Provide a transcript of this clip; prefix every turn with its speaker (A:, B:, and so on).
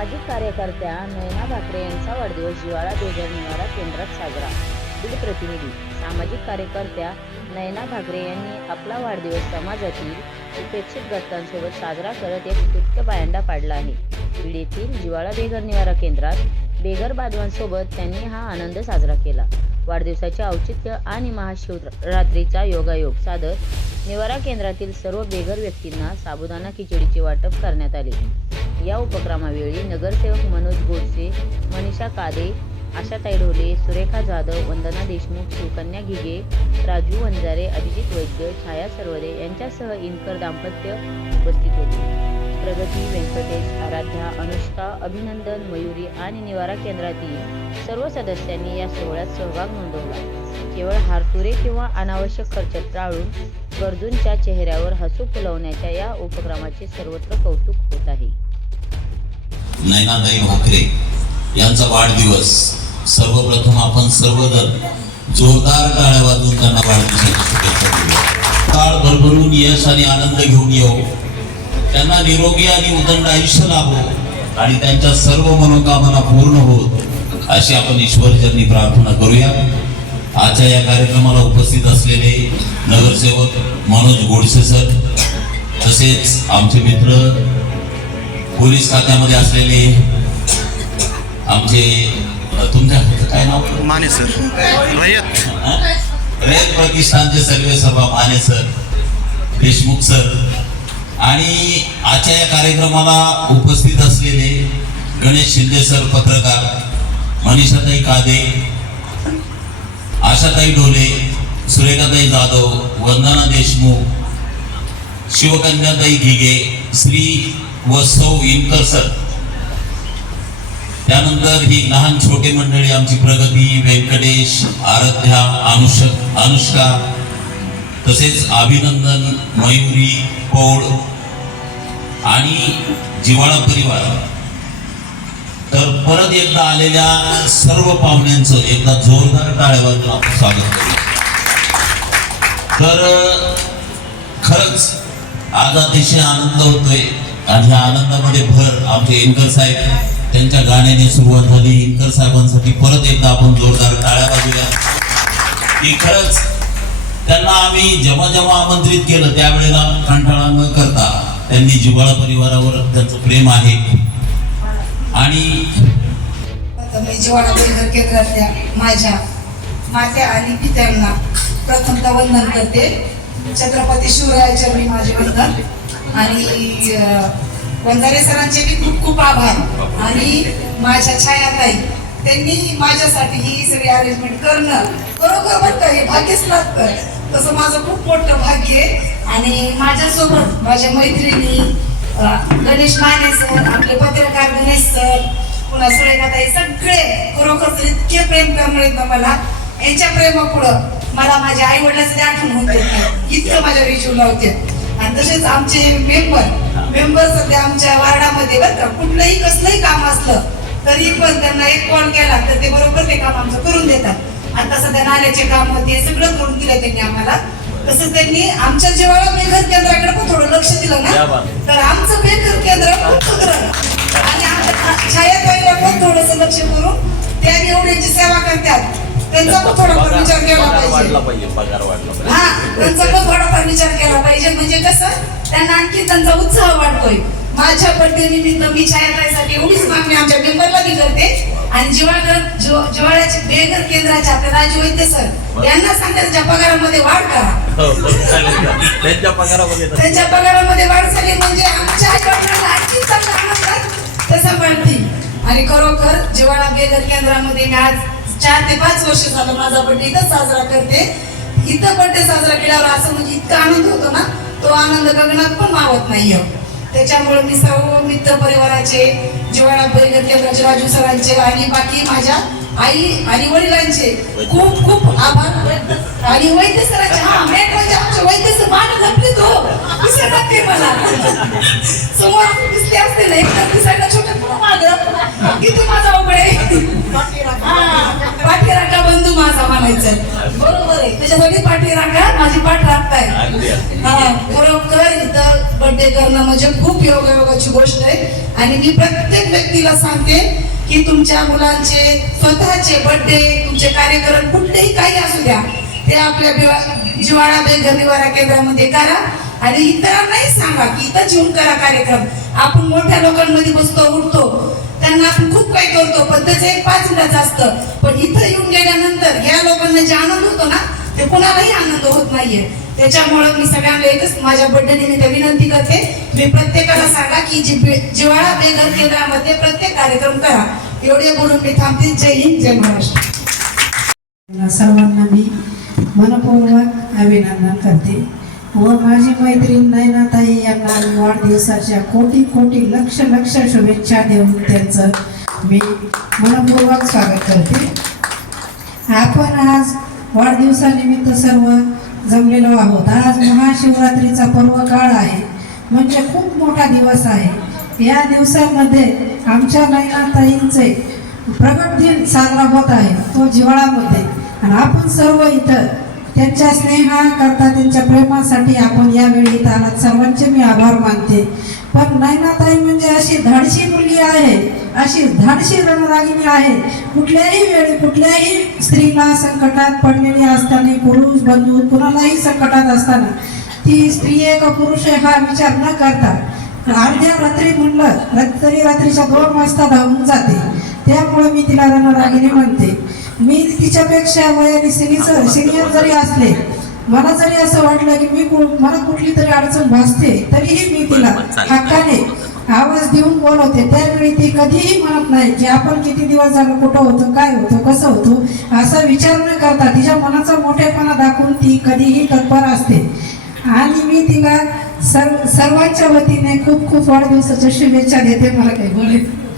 A: सामाजिक कार्यकर्त्या नयना भाकरे यांचा वाढदिवस जिवाळा बेघर निवारा केंद्रात साजरा. बीड प्रतिनिधी सामाजिक कार्यकर्त्या नयना भाकरे यांनी आपला वाढदिवस समाजातील उपेक्षित घटकांसोबत साजरा करत एक तृप्त पायंडा पाडला आहे. बीड येथील जिवाळा बेघर निवारा केंद्रात बेघर बांधवांसोबत त्यांनी हा आनंद साजरा केला. वाढदिवसाचे औचित्य आणि महाशिवरात्रीचा योगायोग साधत निवारा केंद्रातील सर्व बेघर व्यक्तींना साबुदाणा खिचडीचे वाटप करण्यात आले. या उपक्रमावेळी नगरसेवक मनोज गोडसे मनीषा कादे आशाताई ढोले सुरेखा जाधव वंदना देशमुख सुकन्या घिगे राजू वंजारे अभिजित वैद्य छाया सर्वदे यांच्यासह इनकर दाम्पत्य उपस्थित होते. प्रगती व्यंकटेश आराध्या अनुष्का अभिनंदन मयुरी आणि निवारा केंद्रातील सर्व सदस्यांनी या सोहळ्यात सहभाग नोंदवला. केवळ हारतुरे किंवा अनावश्यक खर्च टाळून गरजूंच्या चेहऱ्यावर हसू फुलवण्याच्या या उपक्रमाचे सर्वत्र कौतुक होत आहे.
B: नैनाताई भाकरे यांचा वाढदिवस. सर्वप्रथम आपण सर्वजण जोरदार टाळ्या वाजवून त्यांना वाढदिवसाची शुभेच्छा काळ भरभरून यश आणि आनंद घेऊन येऊ त्यांना निरोगी आणि उदंड आयुष्य लाभो आणि त्यांच्या सर्व मनोकामना पूर्ण होत अशी आपण ईश्वरचरणी प्रार्थना करूया. आजच्या या कार्यक्रमाला उपस्थित असलेले नगरसेवक मनोज गोडसे सर तसेच आमचे मित्र पोलीस खात्यामध्ये असलेले आमचे तुमच्या काय नाव?
C: माने सर. रयत?
B: रयत प्रतिष्ठानचे सर्वे सभा माने सर देशमुख सर आणि आजच्या या कार्यक्रमाला उपस्थित असलेले गणेश शिंदे सर पत्रकार मनीषाताई कादे आशाताई ढोले सुरेखाताई जाधव वंदना देशमुख शिवकन्याताई घिगे श्री व सौ इनकरसर. त्यानंतर ही लहान छोटे मंडळी आमची प्रगती व्यंकटेश आराध्या अनुष अनुष्का तसेच अभिनंदन मयुरी पौड आणि जिवाळा परिवार. तर परत एकदा आलेल्या सर्व पाहुण्यांचं एकदा जोरदार टाळ्यावर आपण स्वागत करू. तर खरंच आज अतिशय आनंद होतोय. आणि ह्या आनंदामध्ये भर आमचे इनकर साहेब त्यांच्या गाण्याने सुरुवात झाली. इनकर साहेबांसाठी परत एकदा आपण जोरदार टाळ्या बाजूया की खरंच त्यांना आम्ही जेव्हा जेव्हा आमंत्रित केलं त्यावेळेला कंटाळा न करता त्यांनी जिव्हाळा परिवारावर त्यांचं प्रेम आहे. आणि
D: मी जिवाळा केंद्रातल्या माझ्या मात्या आणि पित्यांना प्रथमतः वंदन करते. छत्रपती शिवरायाच्या मी माझे वंदन आणि वंजारे सरांचे बी खूप खूप आभार. आणि माझ्या छायाताई त्यांनी माझ्यासाठी ही सगळी अरेंजमेंट करणं बरोबर बरं का? हे भाग्यच लागतं तसं माझं खूप मोठं भाग्य आहे. आणि माझ्यासोबत माझ्या मैत्रिणी गणेश माने सर आपले पत्रकार गणेश सर पुन्हा सुरेखाताई सगळे खरोखर इतके प्रेम करणारे आहेत मला. यांच्या प्रेमापुढं मला माझ्या आई वडिलांचे आठवण होत नाही इतकं माझ्या जीव लावते. आणि तसेच आमचे मेंबर मेंबर सध्या आमच्या वार्डामध्ये बरं का कुठलंही कसलंही काम असलं तरी पण त्यांना एक कॉल केला तर ते बरोबर ते काम आमचं करून देतात. आता सध्या नाल्याचे काम ते सगळं करून दिलं त्यांनी आम्हाला. तसंच त्यांनी आमच्या जेव्हा बेघर केंद्राकडे पण थोडं लक्ष दिलं ना तर आमचं बेघर केंद्र खूप सुधरलं आणि आमच्या छायाताईला पण थोडंसं लक्ष करून त्या एवढ्यांची सेवा करतात. त्यांचा पण थोडाफार विचार केला पाहिजे. हा त्यांचा पण थोडाफार विचार केला पाहिजे. म्हणजे कसं त्यांना आणखी त्यांचा उत्साह वाटतोय माझ्या बर्थडे निमित्त मी छायाताईसाठी एवढीच मागणी आमच्या मेंबरला बी करते. आणि जिवाळकर जिव- जिवाळ्याचे बेघर केंद्राचे आपले राजू वैद्य सर यांना सांगते त्यांच्या पगारामध्ये वाढ करा.
E: त्यांच्या पगारामध्ये
D: त्यांच्या पगारामध्ये वाढ झाली म्हणजे आमच्या आईवडिलांना आणखी चांगल्या आनंदात ते सांभाळतील आणि खरोखर जिवाळा बेघर केंद्रामध्ये मी आज चार ते पाच वर्ष झालं माझा बर्थडे इथं साजरा करते. इथं बर्थडे साजरा केल्यावर असं म्हणजे इतका आनंद होतो ना तो आनंद गगनात पण मावत नाही त्याच्यामुळे मी सर्व मित्र परिवाराचे जिवाळा परिगत केंद्राचे राजू सरांचे आणि बाकी माझ्या आई आणि वडिलांचे खूप खूप आभार. आणि वैद्य सरांचे हा म्हणजे आमच्या वैद्य सर मान लपले तो विसरणार ते मला. समोर दिसले असते ना एकदम दिसायला छोटे माझं किती माझा अवघड आहे. हा, पाठीराखा बंधू माझा म्हणायचं. बरोबर आहे. त्याच्यासाठी पाठीराखा माझी पाठ राखताय. हा खरोखर इथं बर्थडे करणं म्हणजे खूप योगायोगाची गोष्ट आहे. आणि मी प्रत्येक व्यक्ती तिला सांगते की तुमच्या मुलांचे स्वतःचे बर्थडे तुमचे कार्यक्रम कुठलेही काही असू द्या ते आपल्या जिवाळा बेघर निवारा केंद्रामध्ये करा. आणि इतरांनाही सांगा की इथं जेवून करा कार्यक्रम. आपण मोठ्या लोकांमध्ये बसतो उठतो. त्यांना आपण खूप काही करतो पण त्याचं एक पाच मिनिटाचं असतं. पण इथं येऊन गेल्यानंतर या लोकांना जे आनंद होतो ना ते कोणालाही आनंद होत नाहीये. त्याच्यामुळं मी सगळ्यांना एकच माझ्या बड्डे निमित्त विनंती करते. मी प्रत्येकाला सांगा की जी जिवाळा बेघर केंद्रामध्ये प्रत्येक कार्यक्रम करा. एवढे बोलून मी थांबते. जय हिंद जय महाराष्ट्र.
F: सर्वांना मी मनपूर्वक अभिनंदन करते. व माझी मैत्रीण नयनाताई यांना मी वाढदिवसाच्या कोटी कोटी लक्ष लक्ष शुभेच्छा देऊन त्यांचं मी मनपूर्वक स्वागत करते. आपण आज वाढदिवसानिमित्त सर्व जमलेलो आहोत. आज महाशिवरात्रीचा पर्व काळ आहे. म्हणजे खूप मोठा दिवस आहे. या दिवसामध्ये आमच्या नयनाताईंचे प्रगट दिन साजरा होत आहे. तो जिवाळामध्ये. आणि आपण सर्व इथं त्यांच्या स्नेहाकरता त्यांच्या प्रेमासाठी आपण यावेळी इथं आलात सर्वांचे मी आभार मानते. पण नयनाताई म्हणजे अशी धाडशी मुलगी आहे अशी धाडशी रणरागिणी आहे. कुठल्याही वेळी कुठल्याही स्त्रीला संकटात पडलेली असताना पुरुष बंधू कुणालाही संकटात असताना ती स्त्री एक पुरुष आहे हा विचार न करता अर्ध्या रात्री म्हणलं रात्री रात्रीच्या दोन वाजता धावून जाते. त्यामुळे मी तिला रणरागिणी म्हणते. मी तिच्यापेक्षा वयाने सिनियर सिनियर जरी असले मला जरी असं वाटलं की मी मला कुठली तरी अडचण भासते तरीही मी तिला हक्काने आवाज देऊन बोलवते. त्यावेळी ती कधीही म्हणत नाही की आपण किती दिवस झालं कुठं होतो काय होतो कसं होतो असा विचार न करता तिच्या मनाचा मोठेपणा दाखवून ती कधीही तत्पर असते. आणि मी तिला सर्व सर्वांच्या वतीने खूप खूप वाढदिवसाच्या शुभेच्छा देते. मला काही बोलायचं